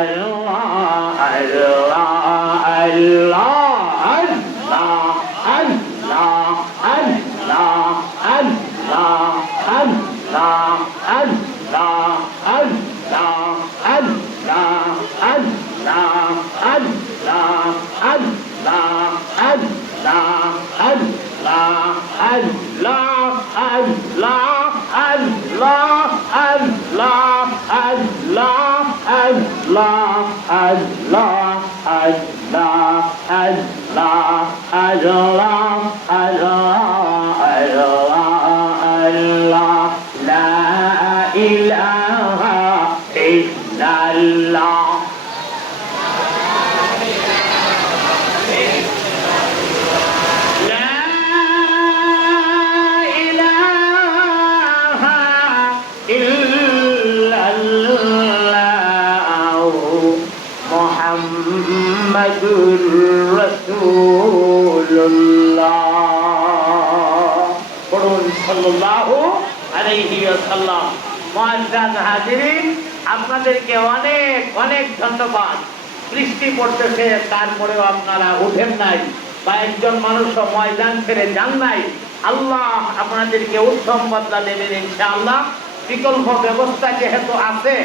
la la la la আল্লাহ আল্লাহ আল্লাহ আল্লাহ আল্লাহ আল্লাহ আল্লাহ আল্লাহ লা ইলাহা ইল্লাল্লাহ। لا محمد رسول الله পড়ুন সাল্লাল্লাহু আলাইহি ওয়াসাল্লাম মুআজ্জাজ হাজিরিন আপনাদেরকে অনেক অনেক ধন্যবাদ বৃষ্টি পড়তেছে তারপরেও আপনারা উঠেন নাই বা একজন মানুষ ময়দান ছেড়ে যান নাই আল্লাহ আপনাদেরকে উত্তম বদলা দেবেন ইনশাআল্লাহ বিকল্প ব্যবস্থা যেহেতু আছে